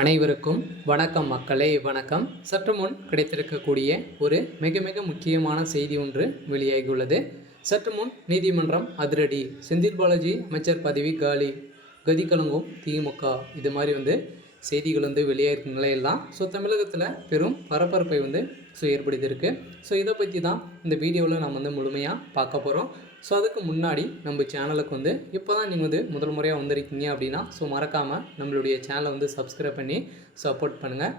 அனைவருக்கும் வணக்கம் மக்களே, வணக்கம். சற்று முன் கிடைத்திருக்கக்கூடிய ஒரு மிக மிக முக்கியமான செய்தி ஒன்று வெளியாகியுள்ளது. சற்று முன் நீதிமன்றம் அதிரடி, செந்தில் பாலாஜி அமைச்சர் பதவி காலி, கதி கலங்கும் திமுக, இது மாதிரி செய்திகள் வெளியாகிருக்கும் நிலையெல்லாம் தமிழகத்தில் பெரும் பரபரப்பை ஏற்படுத்தியிருக்கு. இதை பற்றி தான் இந்த வீடியோவில் நம்ம முழுமையாக பார்க்க போகிறோம். அதுக்கு முன்னாடி நம்ம சேனலுக்கு இப்போ தான் நீங்கள் முதல் முறையாக வந்திருக்கீங்க அப்படின்னா மறக்காமல் நம்மளுடைய சேனலை சப்ஸ்கிரைப் பண்ணி சப்போர்ட் பண்ணுங்கள்.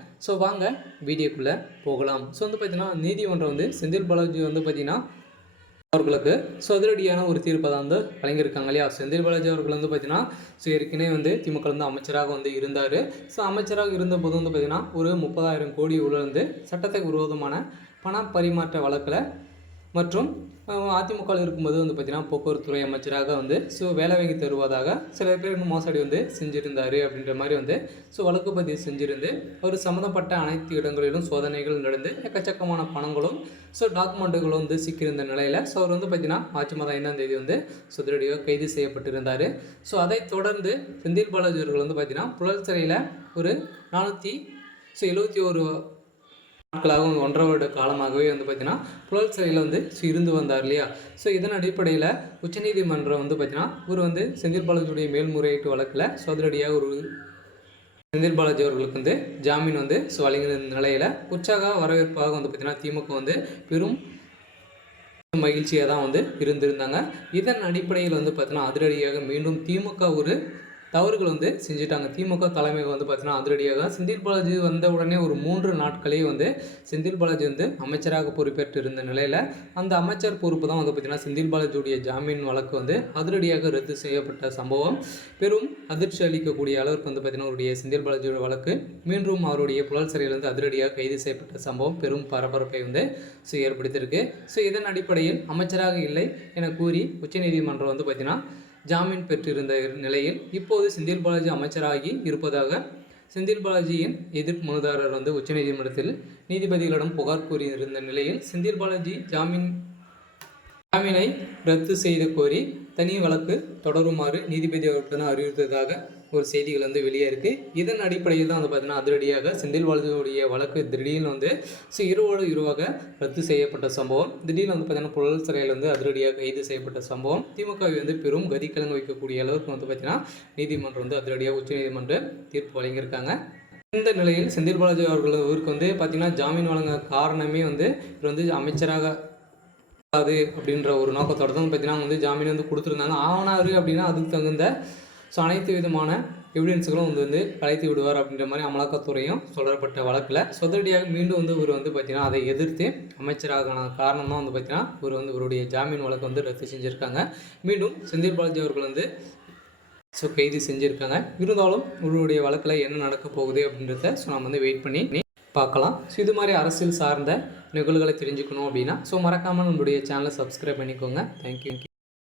வாங்க வீடியோக்குள்ளே போகலாம். பார்த்திங்கன்னா நீதிமன்றம் செந்தில் பாலாஜி பார்த்திங்கன்னா அவர்களுக்கு அதிரடியான ஒரு தீர்ப்பை தான் வழங்கியிருக்காங்க இல்லையா. செந்தில் பாலாஜி அவர்கள் பார்த்திங்கன்னா ஏற்கனவே திமுக அமைச்சராக இருந்தார். அமைச்சராக இருந்தபோது பார்த்திங்கன்னா ஒரு 30,000 கோடி உள்ள சட்டத்துக்கு விரோதமான பண பரிமாற்ற வழக்கில் மற்றும் அதிமுக இருக்கும்போது பார்த்திங்கன்னா போக்குவரத்துறை அமைச்சராக வேலை வாங்கி தருவதாக சில பேர் மோசடி செஞ்சுருந்தார் அப்படின்ற மாதிரி வழக்கு பதிவு செஞ்சுருந்து ஒரு சம்மந்தப்பட்ட அனைத்து இடங்களிலும் சோதனைகள் நடந்து எக்கச்சக்கமான பணங்களும் டாக்குமெண்ட்டுகளும் சிக்கியிருந்த நிலையில் அவர் பார்த்திங்கன்னா மார்ச் மாதம் 5ஆம் தேதி அதிரடியாக கைது செய்யப்பட்டிருந்தார். அதை தொடர்ந்து செந்தில் பாலாஜி அவர்கள் பார்த்திங்கன்னா புழல் சிறையில் ஒரு 471 நாட்களாக 1.5 வருட காலமாகவே பார்த்திங்கன்னா புழல் சிறையில் இருந்து வந்தார் இல்லையா. இதன் அடிப்படையில் உச்சநீதிமன்றம் பார்த்திங்கன்னா ஒரு செந்தில் பாலாஜியுடைய மேல்முறையீட்டு வழக்கில் அதிரடியாக ஒரு செந்தில் பாலாஜி அவர்களுக்கு ஜாமீன் வழங்கின நிலையில் உற்சாக வரவேற்பாக பார்த்திங்கன்னா திமுக பெரும் மகிழ்ச்சியாக தான் இருந்திருந்தாங்க. இதன் அடிப்படையில் பார்த்திங்கன்னா அதிரடியாக மீண்டும் திமுக ஒரு தவறுகள் செஞ்சுட்டாங்க. திமுக தலைமை பார்த்திங்கன்னா அதிரடியாக செந்தில் பாலாஜி வந்த உடனே ஒரு 3 நாட்களே செந்தில் பாலாஜி அமைச்சராக பொறுப்பேற்று இருந்த நிலையில் அந்த அமைச்சர் பொறுப்பு தான் பார்த்திங்கன்னா செந்தில் பாலாஜியுடைய ஜாமீன் வழக்கு அதிரடியாக ரத்து செய்யப்பட்ட சம்பவம் பெரும் அதிர்ச்சி அளிக்கக்கூடிய அளவுக்கு பார்த்திங்கன்னா அவருடைய செந்தில் பாலாஜியோட வழக்கு மீண்டும் அவருடைய புழல் சிறையில் அதிரடியாக கைது செய்யப்பட்ட சம்பவம் பெரும் பரபரப்பை ஏற்படுத்தியிருக்கு. இதன் அடிப்படையில் அமைச்சராக இல்லை என கூறி உச்சநீதிமன்றம் பார்த்திங்கன்னா ஜாமீன் பெற்றிருந்த நிலையில் இப்போது செந்தில் பாலாஜி அமைச்சராகி இருப்பதாக செந்தில் பாலாஜியின் எதிர்ப்பு மனுதாரர் உச்சநீதிமன்றத்தில் நீதிபதிகளிடம் புகார் கூறியிருந்த நிலையில் செந்தில் பாலாஜி ஜாமீனை ரத்து செய்து கோரி தனி வழக்கு தொடருமாறு நீதிபதி அவர்கள் அறிவித்ததாக ஒரு செய்திகள் வெளியே இருக்குது. இதன் அடிப்படையில் தான் பார்த்திங்கன்னா அதிரடியாக செந்தில் பாலாஜியுடைய வழக்கு திடீர்னு இருவோடு இருவாக ரத்து செய்யப்பட்ட சம்பவம், திடீர்னு பார்த்திங்கன்னா புழல் சிறையில் அதிரடியாக கைது செய்யப்பட்ட சம்பவம் திமுகவை பெரும் கதிக்கலங்க வைக்கக்கூடிய அளவுக்கு பார்த்திங்கன்னா நீதிமன்றம் அதிரடியாக உச்சநீதிமன்ற தீர்ப்பு வழங்கியிருக்காங்க. இந்த நிலையில் செந்தில் பாலாஜி அவர்கள் இவருக்கு பார்த்திங்கன்னா ஜாமீன் வழங்க காரணமே இவர் அமைச்சராக அது அப்படின்ற ஒரு நோக்கத்தோடு தான் பார்த்திங்கன்னா ஜாமீன் கொடுத்துருந்தாங்க. ஆனார் அப்படின்னா அதுக்கு தகுந்த அனைத்து விதமான எவிடன்ஸுகளும் கலைத்து விடுவார் அப்படின்ற மாதிரி அமலாக்கத்துறையும் சொல்லப்பட்ட வழக்கில் சொதடியாக மீண்டும் இவர் பார்த்திங்கன்னா அதை எதிர்த்து அமைச்சராக காரணம் தான் பார்த்திங்கன்னா இவர் இவருடைய ஜாமீன் வழக்கு ரத்து செஞ்சுருக்காங்க. மீண்டும் செந்தில் பாலாஜி அவர்கள் கைது செஞ்சுருக்காங்க. இருந்தாலும் இவருடைய வழக்கில் என்ன நடக்க போகுது அப்படின்றத நம்ம வெயிட் பண்ணி பார்க்கலாம். இது மாதிரி அரசியல் சார்ந்த நிகழ்வுகளை தெரிஞ்சுக்கணும் அப்படின்னா மறக்காமல் நம்மளுடைய சேனலை சப்ஸ்கிரைப் பண்ணிக்கோங்க. தேங்க்யூ.